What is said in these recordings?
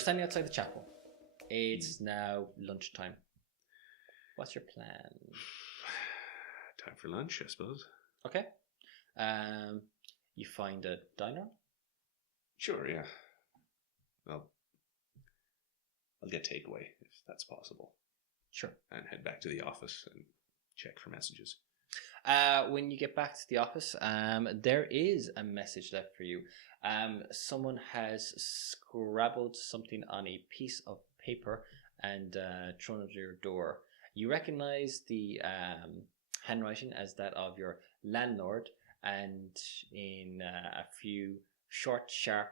standing outside the chapel. It's now lunchtime. What's your plan? Time for lunch, I suppose. Okay. You find a diner? Sure, yeah. Well, I'll get takeaway if that's possible. Sure. And head back to the office and check for messages. When you get back to the office, there is a message left for you. Someone has scribbled something on a piece of paper and thrown it at your door. You recognize the handwriting as that of your landlord, and in a few short, sharp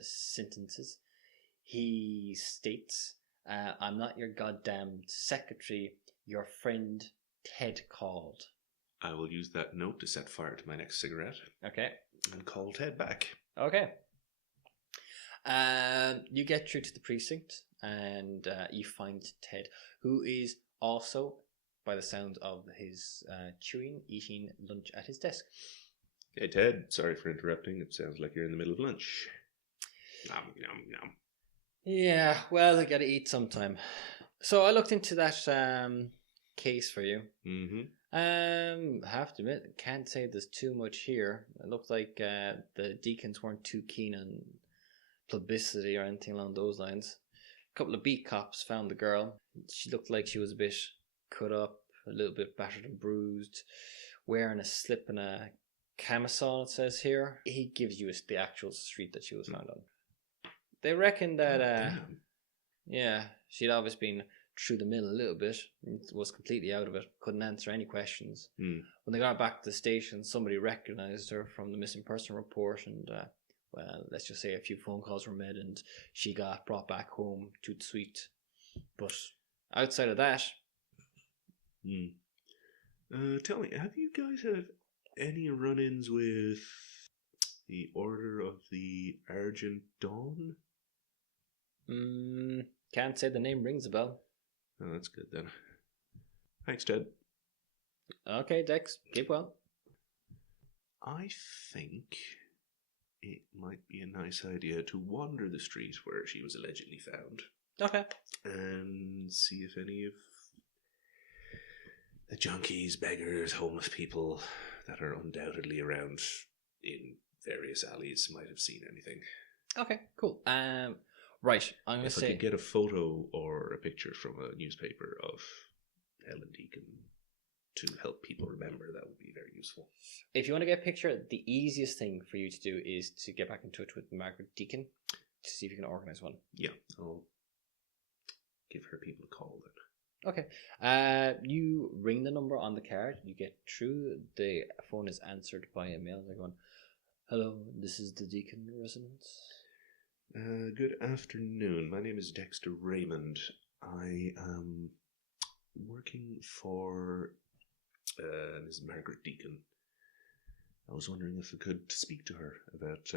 sentences, he states, I'm not your goddamn secretary, your friend Ted called. I will use that note to set fire to my next cigarette. Okay. And call Ted back. Okay. You get through to the precinct and you find Ted, who is also, by the sound of his eating lunch at his desk. Hey Ted, sorry for interrupting. It sounds like you're in the middle of lunch. Nom, nom, nom. Yeah, well, I gotta eat sometime. So I looked into that case for you. Mm-hmm. Have to admit, can't say there's too much here. It looked like the deacons weren't too keen on publicity or anything along those lines. A couple of beat cops found the girl. She looked like she was a bit cut up, a little bit battered and bruised, wearing a slip and a camisole, it says here. He gives you the actual street that she was found on. They reckon that, yeah, she'd obviously been through the mill a little bit, was completely out of it, couldn't answer any questions. When they got back to the station, somebody recognised her from the missing person report, and well, let's just say a few phone calls were made and she got brought back home to the suite. But outside of that... Tell me, have you guys had any run-ins with the Order of the Argent Dawn? Can't say the name rings a bell. Oh, that's good then. Thanks, Ted. Okay, Dex, keep well. I think it might be a nice idea to wander the street where she was allegedly found. Okay. And see if any of the junkies, beggars, homeless people that are undoubtedly around in various alleys might have seen anything. Okay, cool. Right, I'm going to say... If I could get a photo or a picture from a newspaper of Helen Deacon to help people remember, that would be very useful. If you want to get a picture, the easiest thing for you to do is to get back in touch with Margaret Deacon to see if you can organise one. Yeah, I'll give her people a call then. Okay. You ring the number on the card, you get through, the phone is answered by a male. They're going, hello, this is the Deacon residence. Good afternoon. My name is Dexter Raymond. I am working for Ms. Margaret Deacon. I was wondering if I could speak to her about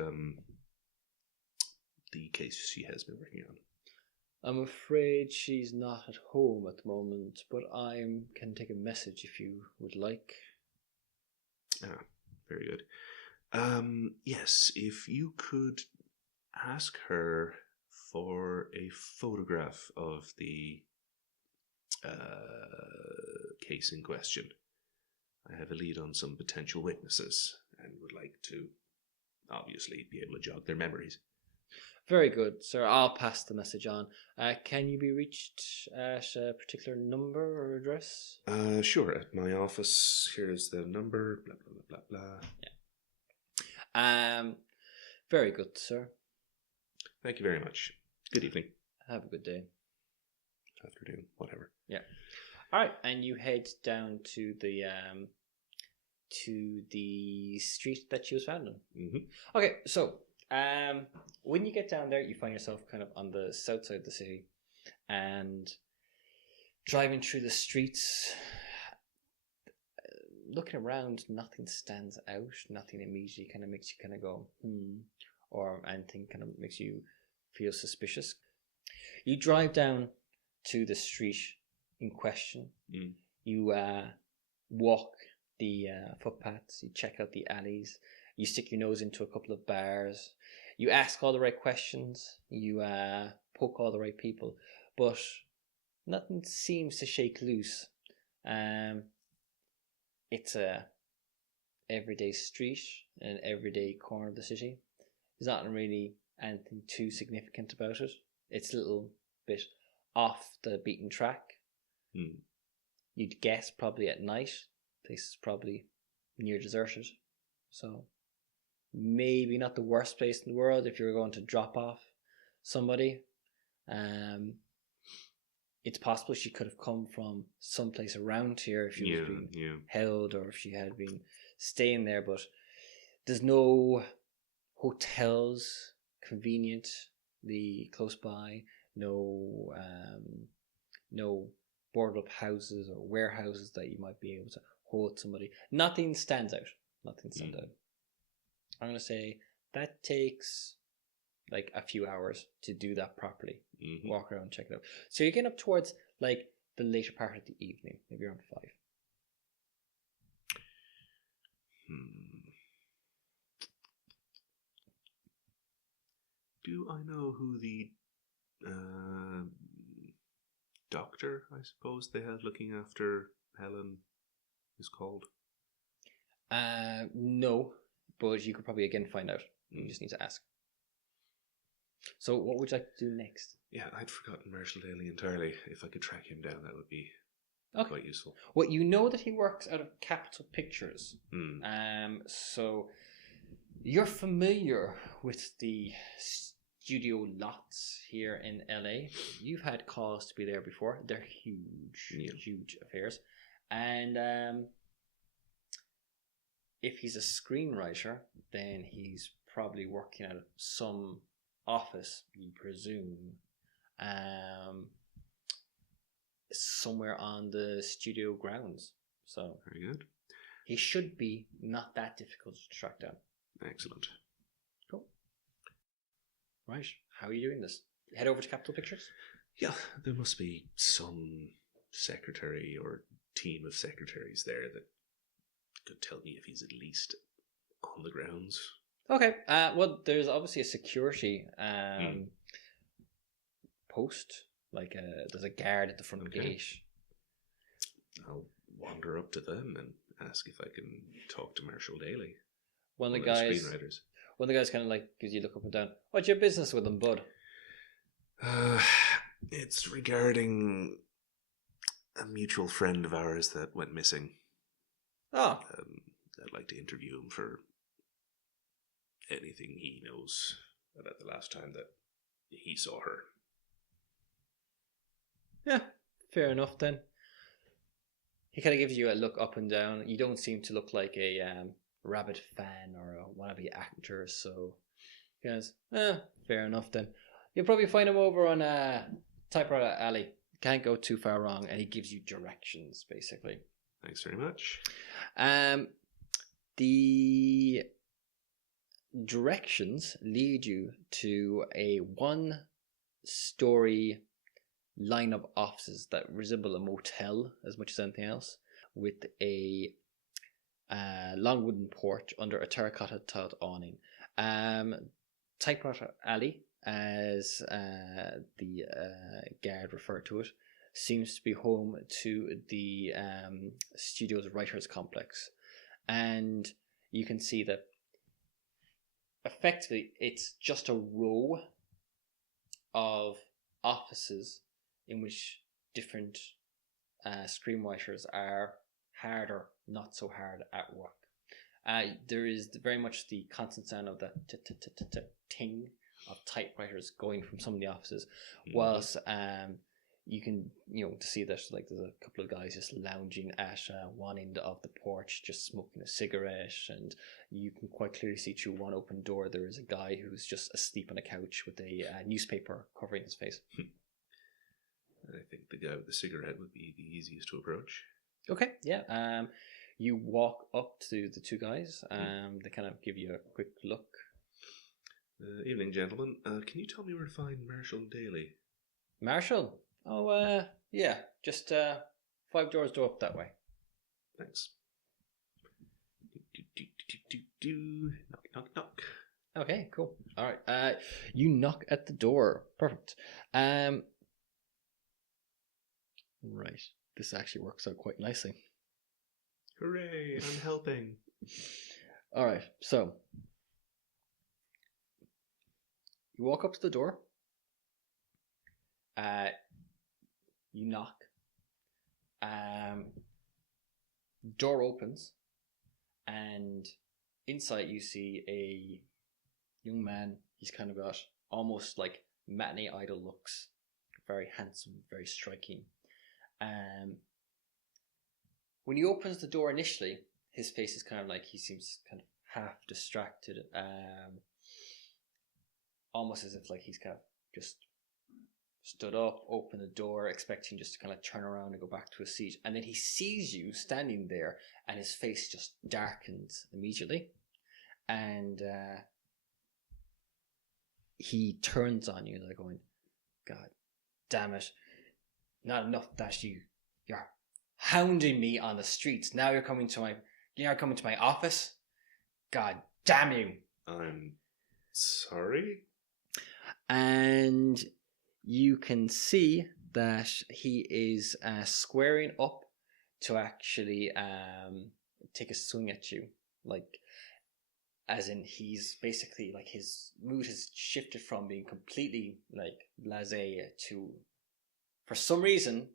the case she has been working on. I'm afraid she's not at home at the moment, but I can take a message if you would like. Ah, very good. Yes, if you could ask her for a photograph of the case in question. I have a lead on some potential witnesses and would like to obviously be able to jog their memories. Very good, sir. I'll pass the message on. Can you be reached at a particular number or address? Sure. At my office, here's the number, blah, blah, blah, blah, blah. Yeah. Very good, sir. Thank you very much. Good evening. Have a good day. Afternoon, whatever. Yeah. All right, and you head down to the street that she was found on. Mm-hmm. Okay, so when you get down there, you find yourself kind of on the south side of the city, and driving through the streets, looking around, nothing stands out. Nothing immediately kind of makes you kind of go, or anything kind of makes you feel suspicious. You drive down to the street in question. You walk the footpaths, you check out the alleys, you stick your nose into a couple of bars, You ask all the right questions. You poke all the right people, but nothing seems to shake loose. It's a everyday street, an everyday corner of the city. There's not really anything too significant about it. It's a little bit off the beaten track. You'd guess probably at night. Place is probably near deserted. So maybe not the worst place in the world if you're going to drop off somebody. It's possible she could have come from someplace around here if she was being held or if she had been staying there, but there's no hotels conveniently close by, no boarded up houses or warehouses that you might be able to hold somebody. Nothing stands out. I'm going to say that takes like a few hours to do that properly. Walk around and check it out. So you're getting up towards like the later part of the evening, maybe around 5. Do I know who the doctor, I suppose, they had looking after Helen is called? No, but you could probably again find out. You just need to ask. So what would you like to do next? Yeah, I'd forgotten Marshall Daly entirely. If I could track him down, that would be quite useful. Well, you know that he works out of Capitol Pictures. So you're familiar with the studio lots here in LA. You've had cause to be there before. They're huge affairs. And if he's a screenwriter, then he's probably working out of some office, you presume, somewhere on the studio grounds. So very good. He should be not that difficult to track down. Excellent. Cool. Right. How are you doing this? Head over to Capitol Pictures? Yeah, there must be some secretary or team of secretaries there that could tell me if he's at least on the grounds. Okay. Well, there's obviously a security post. Like there's a guard at the front gate. I'll wander up to them and ask if I can talk to Marshall Daly. One of the guys kind of like gives you a look up and down. What's your business with them, bud? It's regarding a mutual friend of ours that went missing. Oh. I'd like to interview him for anything he knows about the last time that he saw her. Yeah, fair enough then. He kind of gives you a look up and down. You don't seem to look like a rabid fan or a wannabe actor, so he goes, fair enough then. You'll probably find him over on Typewriter Alley. Can't go too far wrong, and he gives you directions, basically. Thanks very much. The directions lead you to a 1-story line of offices that resemble a motel as much as anything else, with a long wooden porch under a terracotta tiled awning. Typewriter Alley, as the guard referred to it, seems to be home to the studio's writers' complex. And you can see that effectively it's just a row of offices in which different screenwriters are hard or not so hard at work. There is very much the constant sound of the ting of typewriters going from some of the offices, whilst you can to see that like there's a couple of guys just lounging at one end of the porch, just smoking a cigarette, and you can quite clearly see through one open door there is a guy who's just asleep on a couch with a newspaper covering his face. I think the guy with the cigarette would be the easiest to approach. Okay, yeah. You walk up to the two guys. They kind of give you a quick look. Evening, gentlemen. Can you tell me where to find Marshall Daly? Marshall? Oh, yeah. Just 5 doors door up that way. Thanks. Knock, knock, knock. Okay, cool. All right. You knock at the door. Perfect. Right. This actually works out quite nicely. Hooray, I'm helping. All right. So you walk up to the door. You knock. Door opens, and inside you see a young man. He's kind of got almost like matinee idol looks. Very handsome, very striking. When he opens the door initially, his face is kind of like he seems kind of half distracted. Almost as if like he's kind of just stood up, opened the door, expecting just to kind of turn around and go back to his seat. And then he sees you standing there, and his face just darkens immediately. And he turns on you, like going, "God damn it! Not enough that you're hounding me on the streets. Now you're coming to my office. God damn you!" I'm sorry. And you can see that he is squaring up to actually take a swing at you, like, as in he's basically like his mood has shifted from being completely like blasé to, for some reason,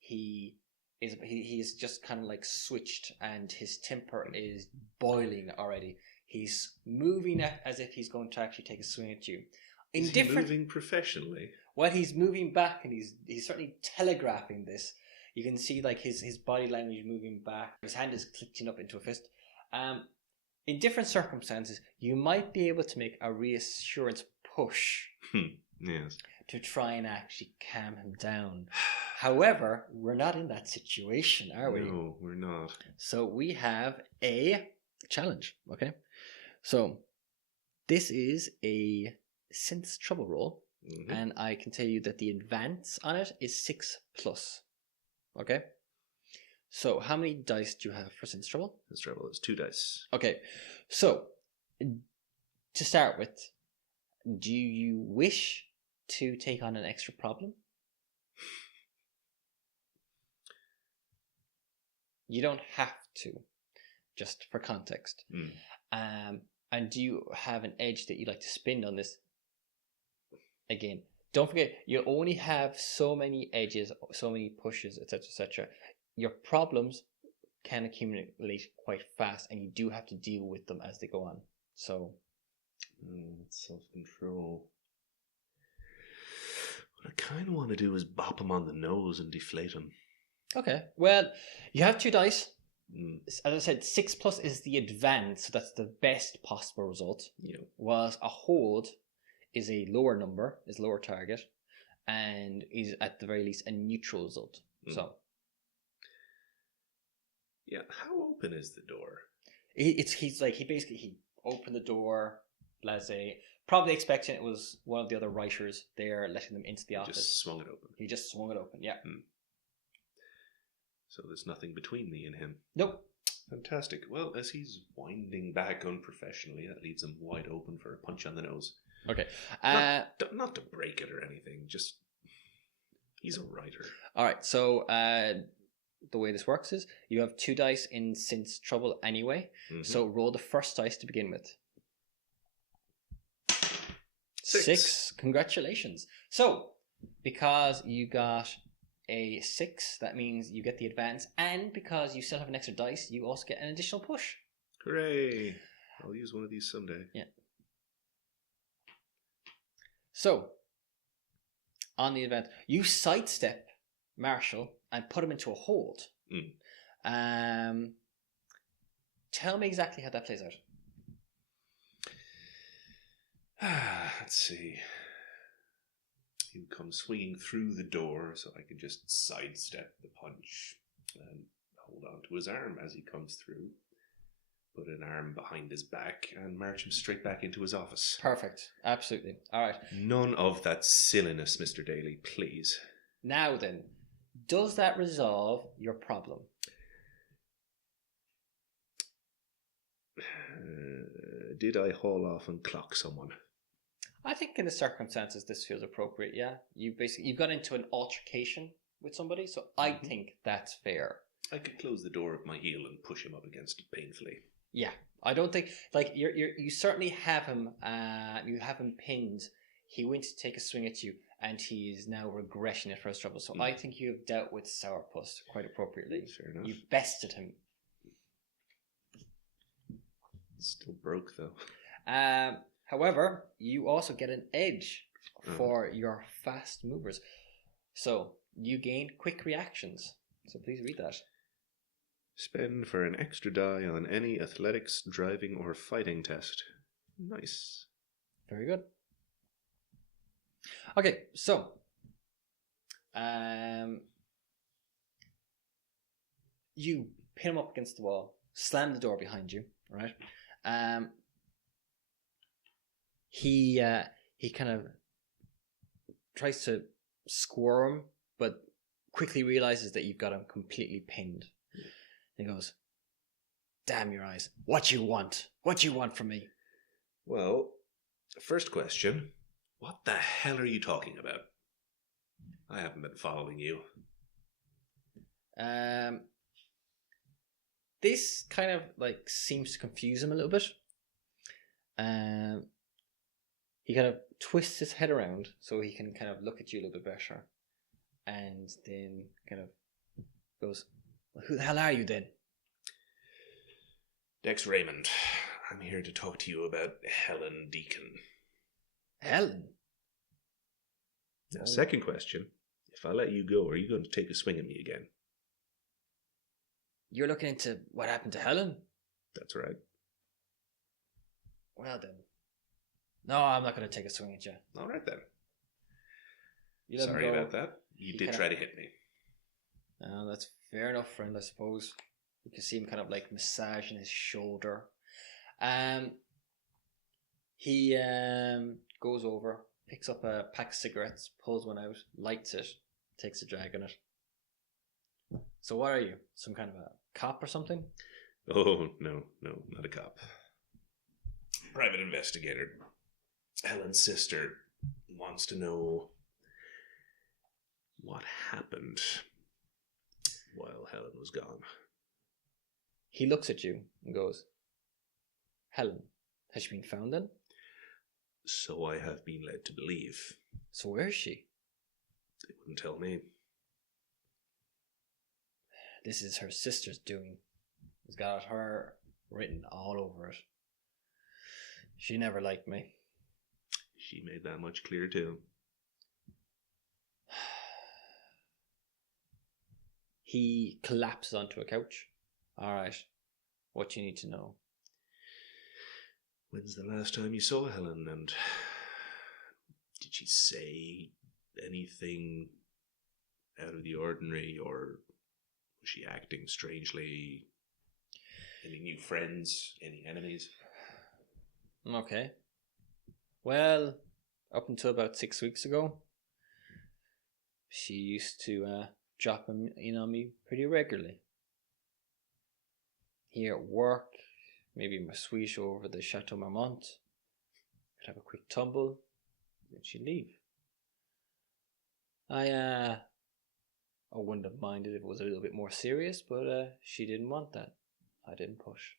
he is just kind of like switched, and his temper is boiling already. He's moving as if he's going to actually take a swing at you. Is he moving professionally? Well, he's moving back, and he's certainly telegraphing this. You can see like his body language moving back. His hand is clicking up into a fist. In different circumstances, you might be able to make a reassurance push. Yes. To try and actually calm him down. However, we're not in that situation, are we? No, we're not. So we have a challenge, okay? So this is a sense trouble roll, and I can tell you that the advance on it is 6+. Okay? So how many dice do you have for sense trouble? Sense trouble is 2 dice. Okay. So to start with, do you wish to take on an extra problem? You don't have to, just for context. And do you have an edge that you'd like to spend on this? Again, don't forget, you only have so many edges, so many pushes, etc., etc. Your problems can accumulate quite fast, and you do have to deal with them as they go on. So, self-control. What I kind of want to do is bop him on the nose and deflate him. Okay, well, you have 2 dice. As I said, 6+ is the advance, so that's the best possible result. Yeah. Whilst a hold is a lower number, is lower target, and is at the very least a neutral result. So, yeah, how open is the door? He opened the door, blasé, probably expecting it was one of the other writers there, letting them into the office. Just swung it open. He just swung it open, yeah. So there's nothing between me and him. Nope. Fantastic. Well, as he's winding back unprofessionally, that leaves him wide open for a punch on the nose. Okay. Not to break it or anything, just he's a writer. All right, so the way this works is you have 2 dice in sense trouble anyway, so roll the first dice to begin with. 6. Congratulations. So, because you got a 6, that means you get the advance, and because you still have an extra dice, you also get an additional push. Hooray! I'll use one of these someday. Yeah. So, on the advance, you sidestep Marshall and put him into a hold. Tell me exactly how that plays out. Let's see. He would come swinging through the door, so I could just sidestep the punch and hold on to his arm as he comes through. Put an arm behind his back and march him straight back into his office. Perfect. Absolutely. All right. None of that silliness, Mr. Daly, please. Now then, does that resolve your problem? did I haul off and clock someone? I think in the circumstances this feels appropriate. Yeah, you've got into an altercation with somebody, so I think that's fair. I could close the door with my heel and push him up against it painfully. Yeah, I don't think like you certainly have him. You have him pinned. He went to take a swing at you, and he's now regretting it for his trouble. So I think you have dealt with Sourpuss quite appropriately. Fair enough. You've bested him. Still broke though. However, you also get an edge for your fast movers. So you gain quick reactions. So please read that. Spend for an extra die on any athletics, driving, or fighting test. Nice. Very good. Okay, so you pin him up against the wall, slam the door behind you, right? He kind of tries to squirm, but quickly realizes that you've got him completely pinned. He goes, "Damn your eyes! What you want? What you want from me?" Well, first question: what the hell are you talking about? I haven't been following you. This kind of like seems to confuse him a little bit. He kind of twists his head around so he can kind of look at you a little bit better, and then kind of goes, "Well, who the hell are you then?" Dex Raymond, I'm here to talk to you about Helen Deacon. Helen? Now, second question: if I let you go, are you going to take a swing at me again? You're looking into what happened to Helen? That's right. Well then. No, I'm not going to take a swing at you. All right then. You Sorry about that. You did try to hit me. That's fair enough, friend, I suppose. You can see him kind of like massaging his shoulder. He goes over, picks up a pack of cigarettes, pulls one out, lights it, takes a drag on it. So what are you? Some kind of a cop or something? Oh, no, not a cop. Private investigator. Helen's sister wants to know what happened while Helen was gone. He looks at you and goes, "Helen, has she been found then?" So I have been led to believe. So where is she? They wouldn't tell me. This is her sister's doing. It's got her written all over it. She never liked me. She made that much clear too. He collapses onto a couch. All right. What do you need to know? When's the last time you saw Helen, and did she say anything out of the ordinary, or was she acting strangely? Any new friends? Any enemies? Okay. Well, up until about 6 weeks ago, she used to drop in on me pretty regularly. Here at work, maybe my suite over the Chateau Marmont. Could have a quick tumble, then she'd leave. I wouldn't have minded if it was a little bit more serious, but she didn't want that. I didn't push.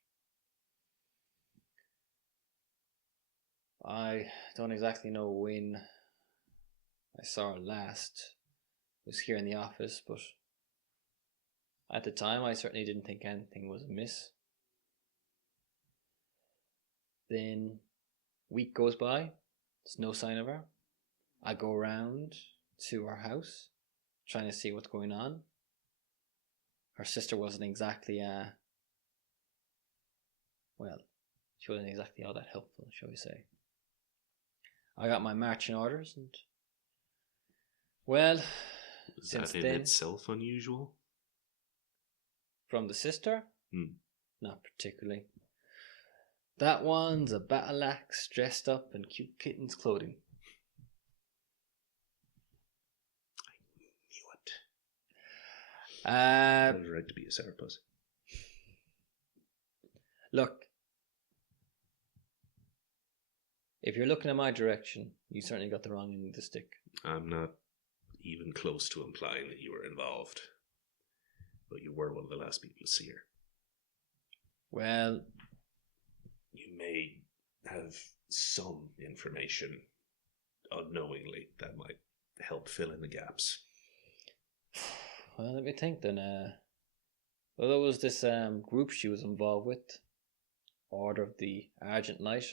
I don't exactly know when I saw her last. It was here in the office, but at the time I certainly didn't think anything was amiss. Then a week goes by, there's no sign of her. I go around to her house, trying to see what's going on. Her sister wasn't exactly, she wasn't exactly all that helpful, shall we say. I got my marching orders, and well, since that in then, itself unusual? From the sister? Not particularly. That one's a battle axe dressed up in cute kitten's clothing. I knew it. I was right to be a sourpuss. Look, If you're looking in my direction, you certainly got the wrong end of the stick. I'm not even close to implying that you were involved. But you were one of the last people to see her. Well, you may have some information unknowingly that might help fill in the gaps. Well, let me think then. Well, there was this group she was involved with, Order of the Argent Knight.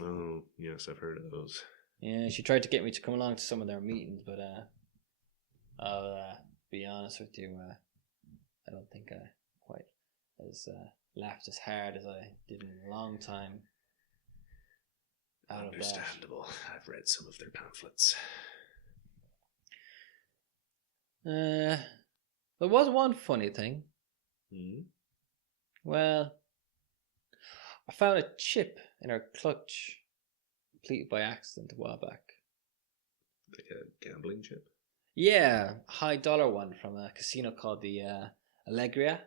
Oh, yes, I've heard of those. Yeah, she tried to get me to come along to some of their meetings, but I'll be honest with you, I don't think I quite laughed as hard as I did in a long time. Understandable. I've read some of their pamphlets. There was one funny thing. Well, I found a chip in her clutch, completed by accident a while back. Like a gambling chip? Yeah, high dollar one from a casino called the Allegria.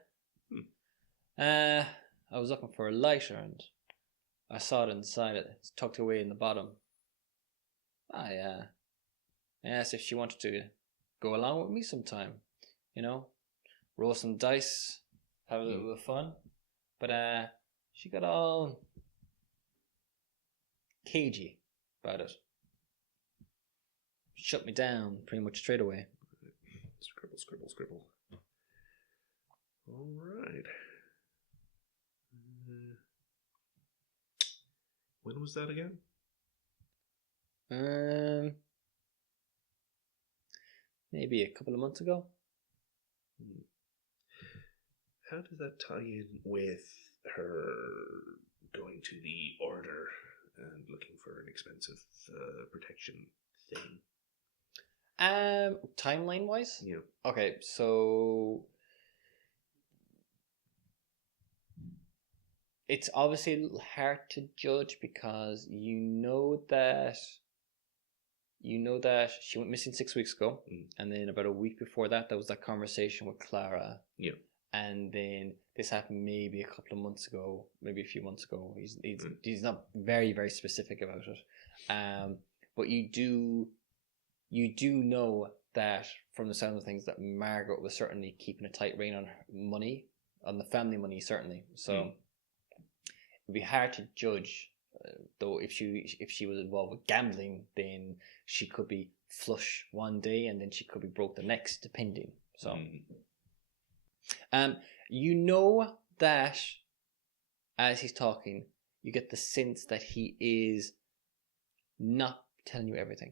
I was looking for a lighter and I saw it inside it. It's tucked away in the bottom. I asked if she wanted to go along with me sometime. You know, roll some dice, have a little bit of fun. But she got all cagey about it. Shut me down pretty much straight away. Scribble, scribble, scribble. All right. When was that again? Maybe a couple of months ago. How does that tie in with her going to the Order and looking for an expensive protection thing? Timeline wise? Yeah. Okay, so it's obviously a little hard to judge because you know that she went missing 6 weeks ago, and then about a week before that, there was that conversation with Clara. Yeah. And then this happened maybe a couple of months ago, maybe a few months ago. He's not very, very specific about it. But you do know that from the sound of things that Margaret was certainly keeping a tight rein on her money, on the family money, certainly. So it'd be hard to judge, though. If she was involved with gambling, then she could be flush one day and then she could be broke the next, depending. So, you know that as he's talking, you get the sense that he is not telling you everything.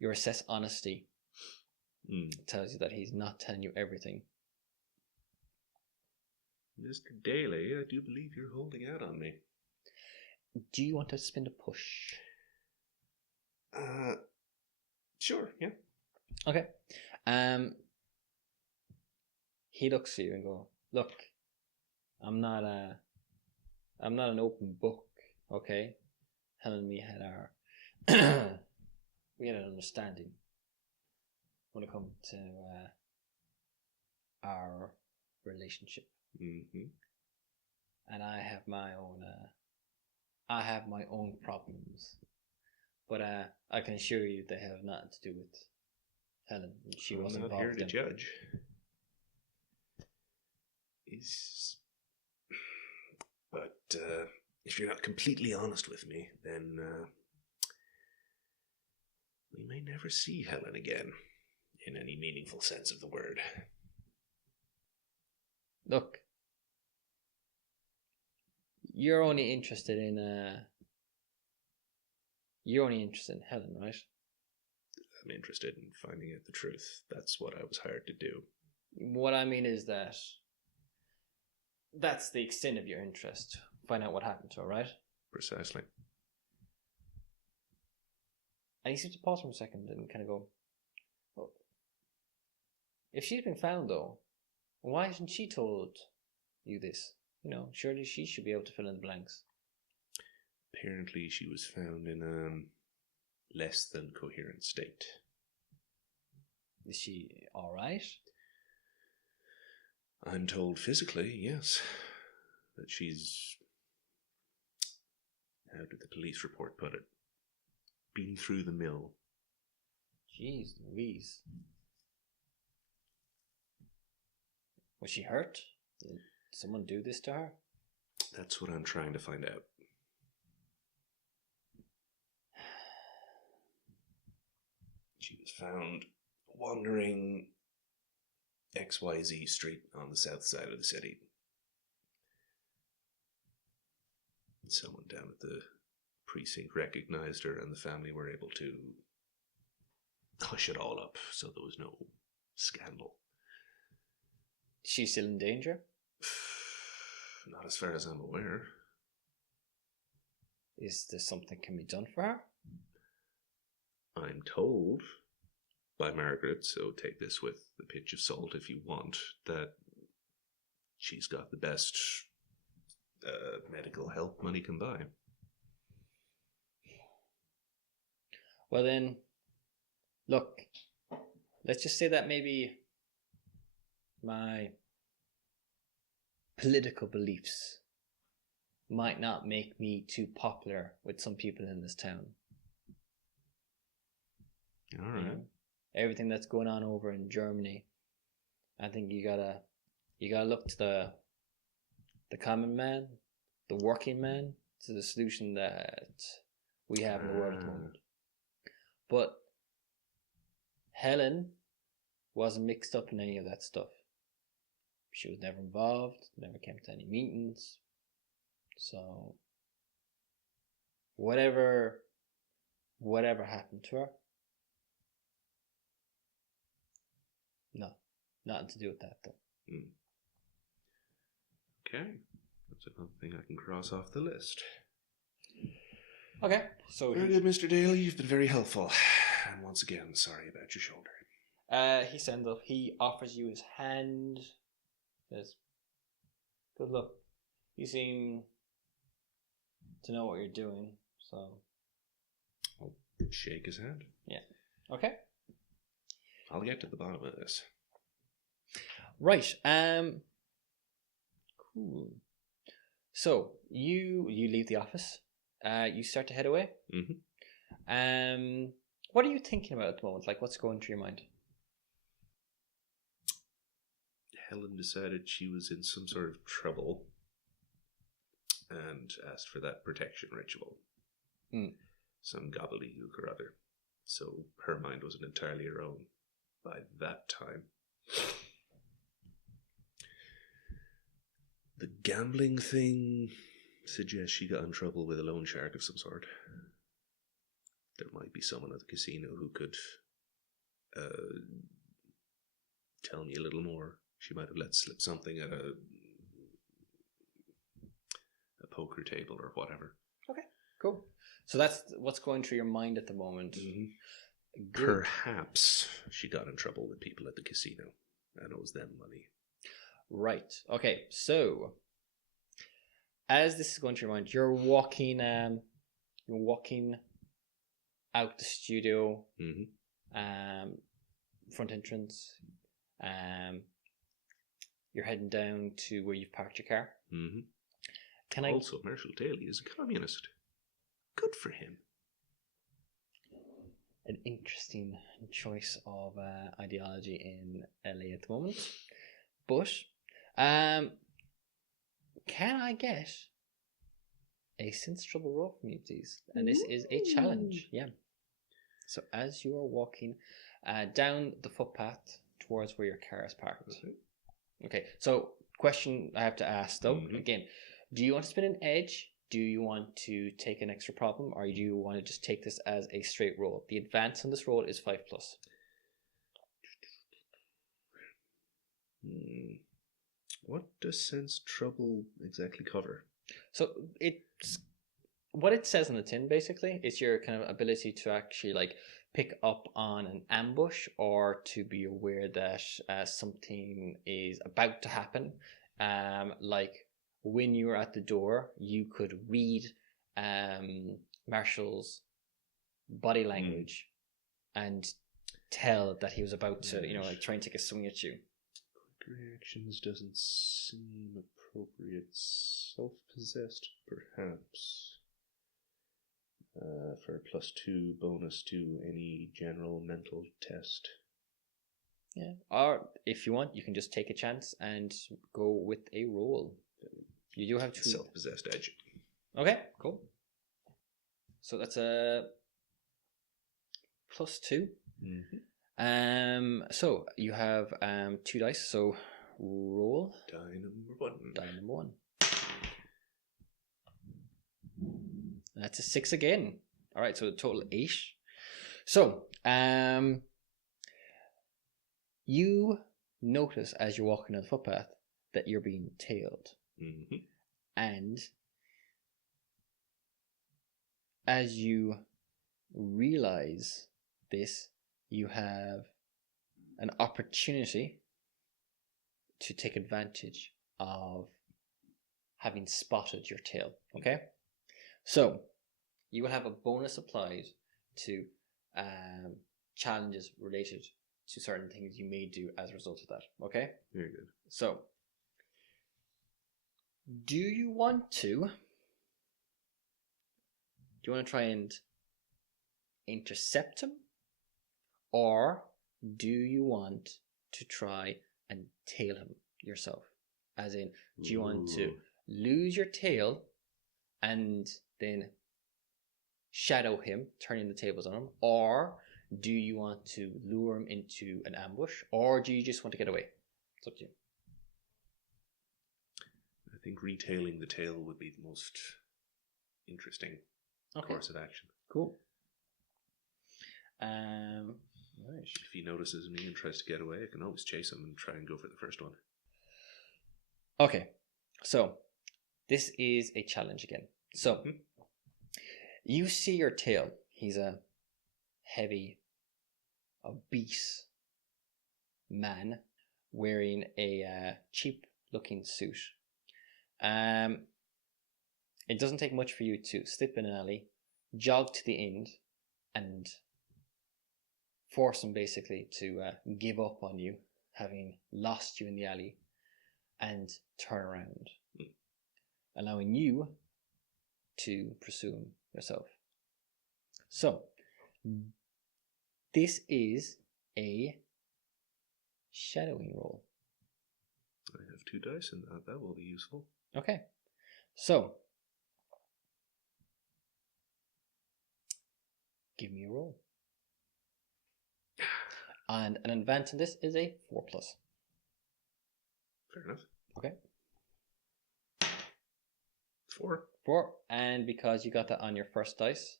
Your assessed honesty tells you that he's not telling you everything. Mr. Daly, I do believe you're holding out on me. Do you want to spin a push? Sure, yeah. Okay. He looks at you and go, "Look, I'm not an open book, okay? Helen and me had we had an understanding when it comes to our relationship. And I have my own problems, but I can assure you they have nothing to do with Helen. She wasn't involved. I'm not here to judge. But if you're not completely honest with me, then we may never see Helen again, in any meaningful sense of the word. Look, you're only interested in Helen, right? I'm interested in finding out the truth. That's what I was hired to do. What I mean is that that's the extent of your interest. Find out what happened to her, right? Precisely. And he seems to pause for a second and kind of go, "Well, if she's been found, though, why hasn't she told you this? You know, surely she should be able to fill in the blanks." Apparently she was found in a less than coherent state. Is she alright? I'm told physically, yes, that she's How did the police report put it? Been through the mill. Jeez Louise. Was she hurt? Did someone do this to her? That's what I'm trying to find out. She was found wandering XYZ Street on the south side of the city. Someone down at the precinct recognized her, and the family were able to hush it all up so there was no scandal. Is she still in danger? Not as far as I'm aware. Is there something can be done for her? I'm told by Margaret, so take this with a pinch of salt if you want, that she's got the best medical help money can buy. Well then, look, let's just say that maybe my political beliefs might not make me too popular with some people in this town. All right. You know, everything that's going on over in Germany, I think you gotta look to the common man, the working man, to the solution that we have in the world at the moment. But Helen wasn't mixed up in any of that stuff. She was never involved, never came to any meetings. So whatever happened to her, no, nothing to do with that though. Okay, that's another thing I can cross off the list. Okay, so Very good, Mr. Daly. You've been very helpful. And once again, sorry about your shoulder. he stands up. He offers you his hand. Says, "Good luck. You seem to know what you're doing, so." I'll shake his hand. Yeah. Okay. I'll get to the bottom of this. Right. Cool. So you leave the office. You start to head away. Mm-hmm. What are you thinking about at the moment? Like, what's going through your mind? Helen decided she was in some sort of trouble and asked for that protection ritual. Some gobbledygook or other. So her mind wasn't entirely her own by that time. The gambling thing suggests she got in trouble with a loan shark of some sort. There might be someone at the casino who could tell me a little more. She might have let slip something at a poker table or whatever. Okay, cool. So that's what's going through your mind at the moment. Mm-hmm. Perhaps she got in trouble with people at the casino and owes them money. Right. Okay. So, as this is going through your mind, you're walking out the studio, front entrance. You're heading down to where you've parked your car. Mm-hmm. Also, Marshall Daly is a communist. Good for him. An interesting choice of ideology in LA at the moment. But can I get a sense trouble roll from you, please? And this is a challenge. Yeah. So as you are walking down the footpath towards where your car is parked. Okay. So question I have to ask though, again, do you want to spin an edge? Do you want to take an extra problem, or do you want to just take this as a straight roll? The advance on this roll is 5+. What does sense trouble exactly cover? So it's what it says on the tin. Basically, it's your kind of ability to actually like pick up on an ambush or to be aware that something is about to happen. Like when you were at the door, you could read Marshall's body language and tell that he was about to, like try and take a swing at you. Quick reactions doesn't seem appropriate. Self-possessed, perhaps. For +2 bonus to any general mental test. Yeah. Or if you want, you can just take a chance and go with a roll. You do have 2. Self-possessed edge. Okay, cool. So that's a +2. Mm-hmm. So you have 2 dice. So roll. Die number 1. Die number 1. That's a 6 again. All right, so a total 8. So you notice as you're walking on the footpath that you're being tailed, and as you realize this, you have an opportunity to take advantage of having spotted your tail. Okay, so you will have a bonus applied to challenges related to certain things you may do as a result of that. Okay, very good. So do you want to try and intercept him, or do you want to try and tail him yourself? As in, do you want to lose your tail and then shadow him, turning the tables on him, or do you want to lure him into an ambush, or do you just want to get away? It's up to you. I think retailing the tail would be the most interesting course of action. Cool. Right. If he notices me and tries to get away, I can always chase him and try and go for the first one. Okay, so this is a challenge again. So you see your tail. He's a heavy, obese man wearing a cheap-looking suit. It doesn't take much for you to slip in an alley, jog to the end, and force him basically to give up on you, having lost you in the alley, and turn around, allowing you to pursue him yourself. So, this is a shadowing roll. I have 2 dice and that will be useful. Okay, so give me a roll. And an advantage in this is a 4+. Fair enough. Okay. 4. 4, and because you got that on your first dice,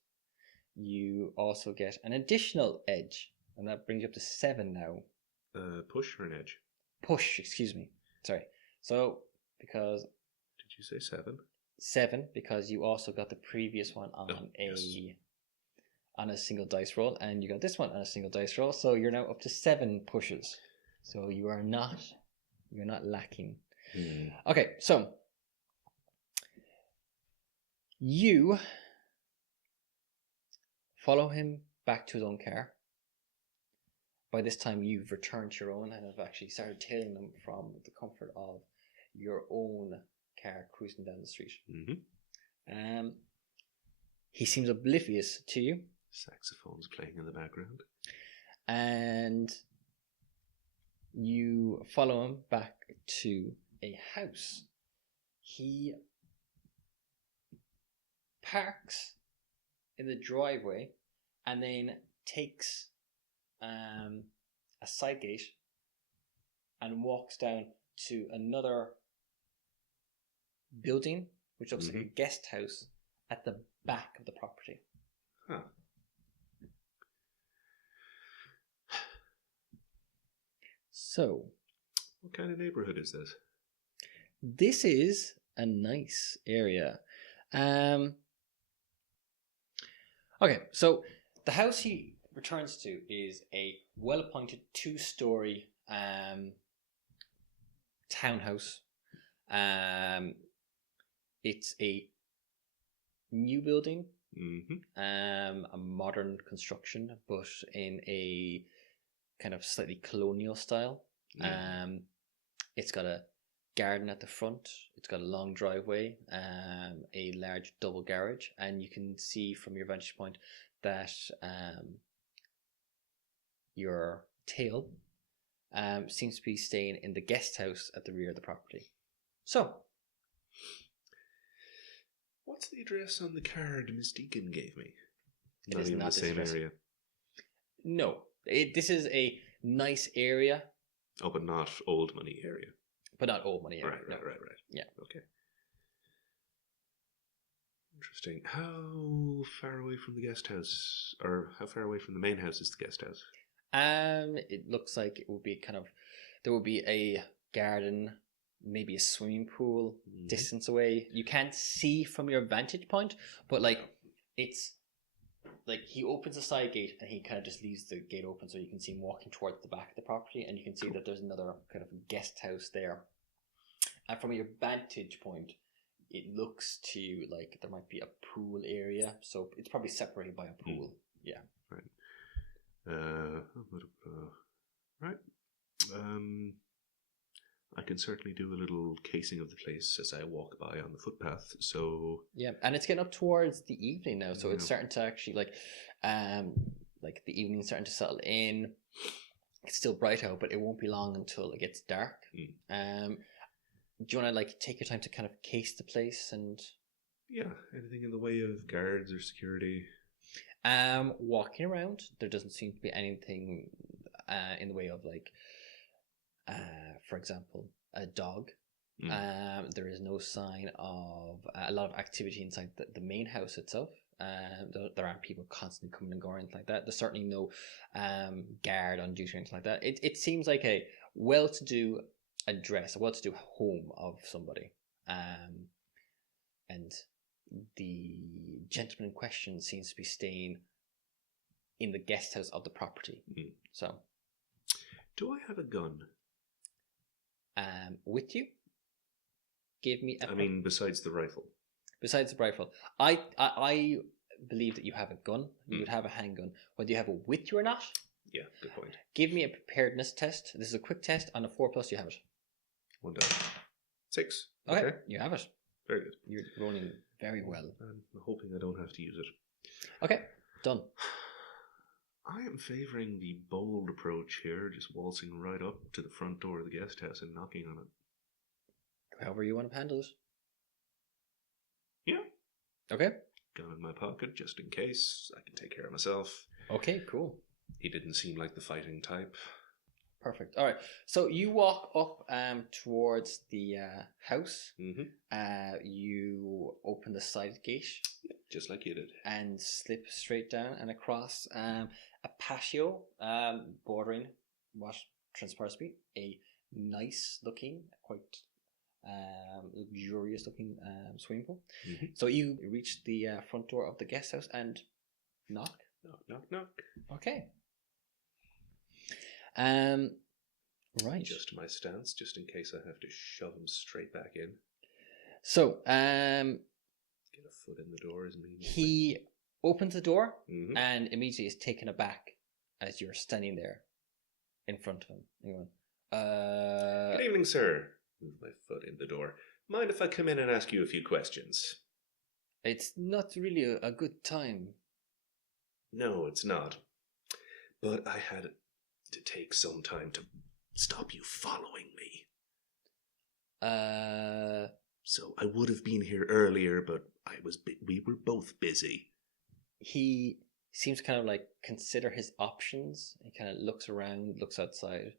you also get an additional edge, and that brings you up to 7 now. Push or an edge? Push, excuse me. Sorry. So, because... Did you say 7? 7, because you also got the previous one on on a single dice roll, and you got this one on a single dice roll, so you're now up to 7 pushes. So you're not lacking. Okay, so you follow him back to his own car. By this time you've returned to your own and have actually started tailing them from the comfort of your own car cruising down the street. He seems oblivious to you. Saxophones playing in the background. And you follow him back to a house. He parks in the driveway and then takes a side gate and walks down to another building which looks like a guest house at the back of the property. Huh. So, what kind of neighborhood is this? This is a nice area. Okay, so the house he returns to is a well-appointed 2-story townhouse. It's a new building, a modern construction, but in a kind of slightly colonial style. It's got a garden at the front. It's got a long driveway, a large double garage, and you can see from your vantage point that your tail seems to be staying in the guest house at the rear of the property. So, what's the address on the card Miss Deacon gave me? It Not is even not the this same address. area. No, this is a nice area, Oh, but not old money area. but not old money area. Right. no. Yeah. Okay. Interesting. How far away from the guest house, or how far away from the main house is the guest house? It looks like it would be there would be a garden, maybe a swimming pool distance away. You can't see from your vantage point, but it's like he opens a side gate and he kind of just leaves the gate open so you can see him walking towards the back of the property, and you can see that there's another kind of guest house there. And from your vantage point, it looks to you like there might be a pool area, so it's probably separated by a pool. Yeah. Right. Right. I can certainly do a little casing of the place as I walk by on the footpath. So yeah, and it's getting up towards the evening now, so it's starting to actually like the evening's starting to settle in. It's still bright out, but it won't be long until it gets dark. Do you want to take your time to kind of case the place and? Yeah, anything in the way of guards or security? Walking around, there doesn't seem to be anything in the way of for example, a dog. There is no sign of a lot of activity inside the main house itself. There aren't people constantly coming and going, anything like that. There's certainly no guard on duty or anything like that. It seems like a well-to-do address, a well-to-do home of somebody. And the gentleman in question seems to be staying in the guest house of the property. So, do I have a gun? With you? Give me a. Besides the rifle. Besides the rifle, I believe that you have a gun. You would have a handgun. Whether you have it with you or not. Yeah, good point. Give me a preparedness test. This is a quick test. On a 4+, you have it. 1 down. 6. Okay, you have it. Very good. You're rolling very well. I'm hoping I don't have to use it. Okay, done. I am favouring the bold approach here, just waltzing right up to the front door of the guest house and knocking on it. However you want to handle it. Yeah. Okay. Gun in my pocket, just in case. I can take care of myself. Okay, cool. He didn't seem like the fighting type. Perfect. All right. So you walk up towards the house. You open the side gate. Yeah, just like you did. And slip straight down and across a patio bordering what transpires to be a nice looking, quite luxurious looking swimming pool. So you reach the front door of the guest house and knock. Knock. Okay. Right. Just my stance, just in case I have to shove him straight back in. So, get a foot in the door is mean. He opens the door and immediately is taken aback as you're standing there in front of him. He went, Good evening, sir. Move my foot in the door. Mind if I come in and ask you a few questions? It's not really a good time. No, it's not. But I had to take some time to stop you following me. So I would have been here earlier, but we were both busy. He seems to kind of consider his options. He kind of looks around, looks outside,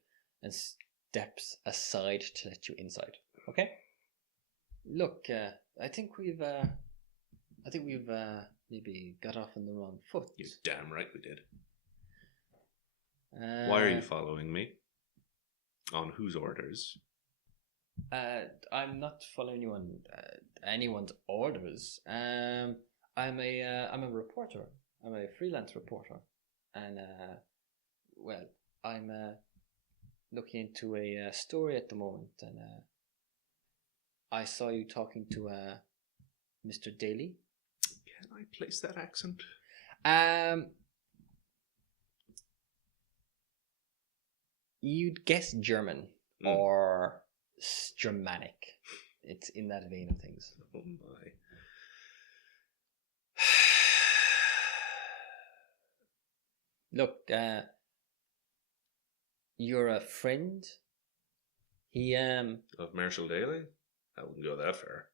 and steps aside to let you inside. Okay? Look, I think we've maybe got off on the wrong foot. You're damn right we did. Why are you following me? On whose orders? I'm not following anyone's orders. I'm a reporter. I'm a freelance reporter, and I'm looking into a story at the moment, and I saw you talking to Mr. Daly. Can I place that accent? You'd guess German or Germanic. It's in that vein of things. Oh my. Look, you're a friend. He Of Marshall Daly? I wouldn't go that far.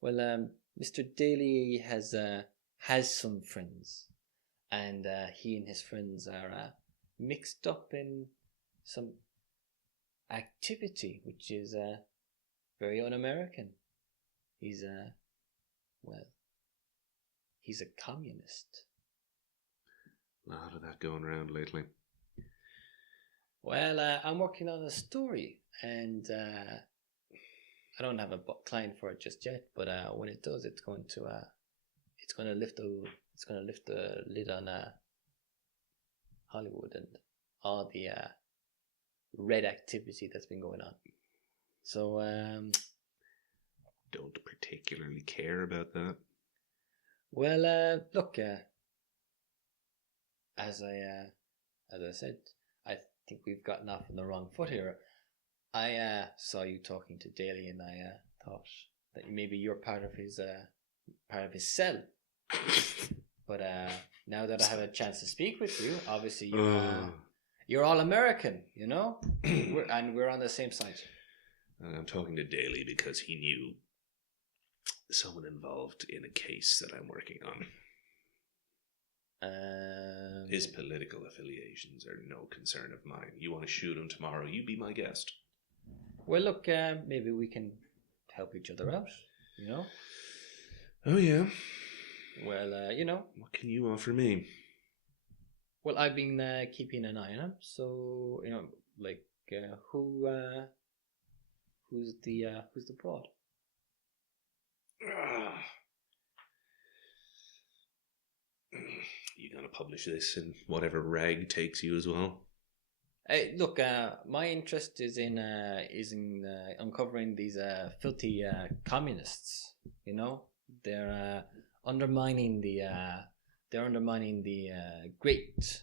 Well, Mr. Daly has some friends, and he and his friends are mixed up in some activity which is very un-American. He's he's a communist. A lot of that going around lately. Well, I'm working on a story, and I don't have a client for it just yet. But when it does, it's going to lift the lid on Hollywood and all the red activity that's been going on. So don't particularly care about that. Well, look, as I said, I think we've gotten off on the wrong foot here. I saw you talking to Daly, and I thought that maybe you're part of his cell. But now that I have a chance to speak with you, obviously you're all American, you know, we're on the same side. I'm talking to Daly because he knew someone involved in a case that I'm working on. His political affiliations are no concern of mine. You want to shoot him tomorrow, you be my guest. Well, look, maybe we can help each other out, you know? Oh, yeah. Well, you know. What can you offer me? Well, I've been keeping an eye on him, so, you know, like, who's the broad? You gonna publish this in whatever rag takes you as well? Hey, look, my interest is in uncovering these filthy communists. You know, they're undermining the great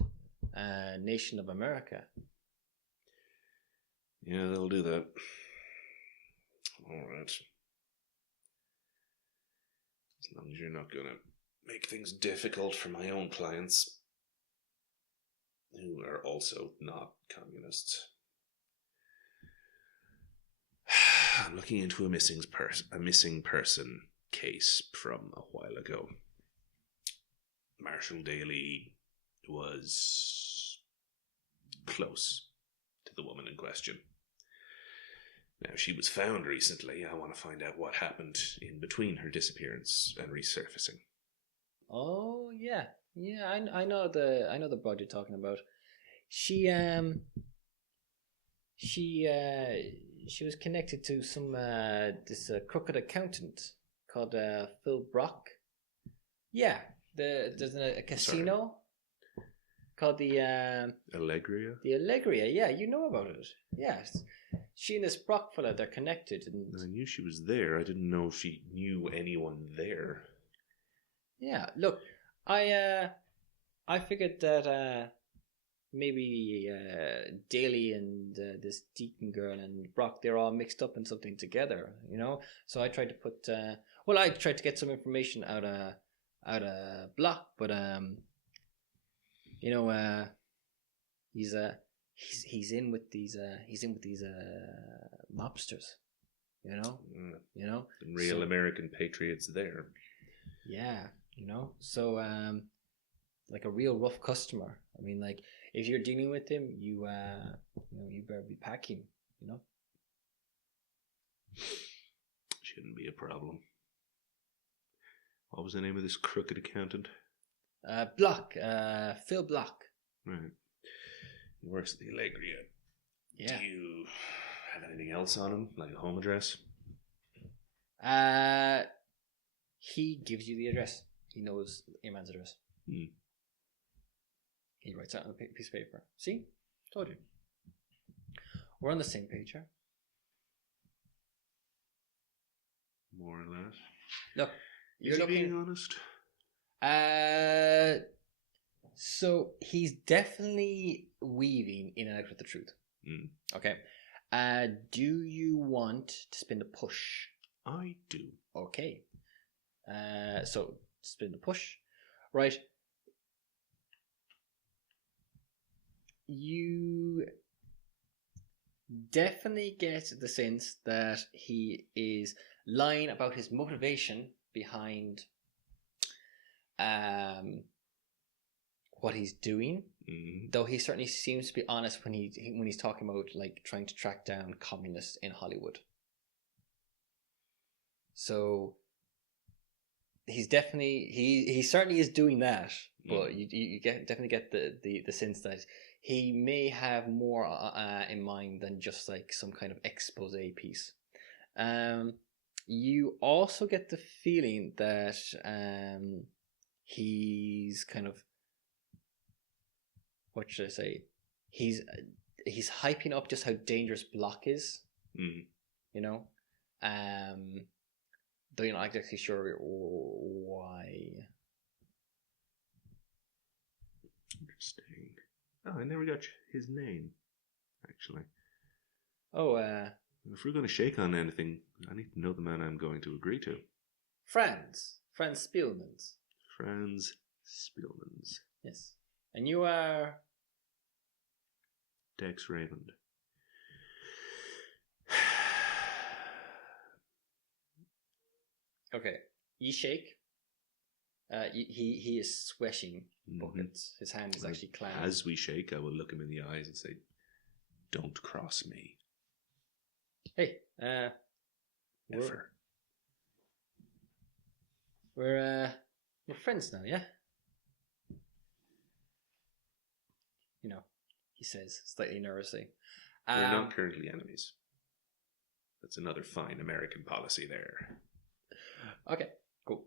nation of America. Yeah, they'll do that. All right. As long as you're not gonna make things difficult for my own clients, who are also not communists. I'm looking into a missing person case from a while ago. Marshall Daly was close to the woman in question. Now, she was found recently. I want to find out what happened in between her disappearance and resurfacing. Oh yeah, I know the broad you're talking about. She was connected to some this crooked accountant called Phil Brock. Yeah, there's a casino called the Allegria. The Allegria, yeah, you know about it. Yes, she and this Brock fella, they're connected. And I knew she was there. I didn't know if she knew anyone there. Yeah, look, I figured that maybe Daly and this Deacon girl and Brock, they're all mixed up in something together, you know. So I tried to put, I tried to get some information out of Block, but you know, he's in with these mobsters, you know, Real American patriots there. Yeah, you know, so like a real rough customer. I mean, like if you're dealing with him, you better be packing, you know. Shouldn't be a problem. What was the name of this crooked accountant? Block, Phil Block. Right. He works at the Allegria. Yeah. Do you have anything else on him, like a home address? He gives you the address. He knows your man's address. Hmm. He writes out on a piece of paper. See? Told you. We're on the same page here. More or less. Look, you're being honest. So he's definitely weaving in and out with the truth. Mm. Okay. Do you want to spin the push? I do. Okay. So spin the push. Right. You definitely get the sense that he is lying about his motivation behind what he's doing. Mm-hmm. Though he certainly seems to be honest when he's talking about like trying to track down communists in Hollywood. So he's definitely he certainly is doing that, but you definitely get the sense that he may have more in mind than just like some kind of expose piece. You also get the feeling that he's kind of, what should I say? He's hyping up just how dangerous Block is. Mm. You know, though you're not exactly sure why. Interesting. Oh, I never got his name, actually. Oh, if we're going to shake on anything, I need to know the man I'm going to agree to. Franz Spielmans. Franz Spielmans. Yes. And you are... Dex Raymond. Okay. You shake. He is sweating buckets. Mm-hmm. His hand is actually clammy. As we shake, I will look him in the eyes and say, "Don't cross me." Hey, Never. We're friends now, yeah? You know, he says, slightly nervously. We're not currently enemies. That's another fine American policy there. Okay, cool.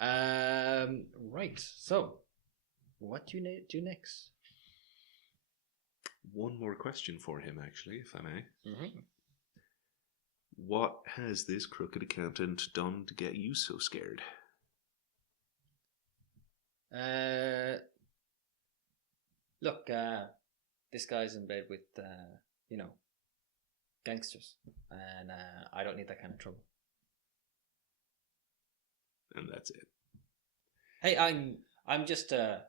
Right, so, what do you do next? One more question for him, actually, if I may. Mm-hmm. What has this crooked accountant done to get you so scared? Look, this guy's in bed with, gangsters, and I don't need that kind of trouble. And that's it. Hey, I'm just a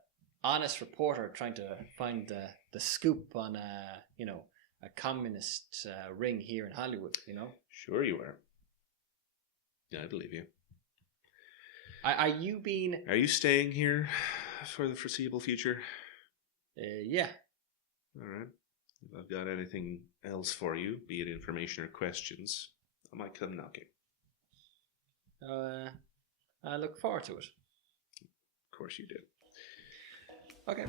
honest reporter trying to find the scoop on a communist ring here in Hollywood. You know. Sure, you are. Yeah, I believe you. Are you being? Are you staying here for the foreseeable future? Yeah. All right. If I've got anything else for you, be it information or questions, I might come knocking. I look forward to it. Of course you do. Okay.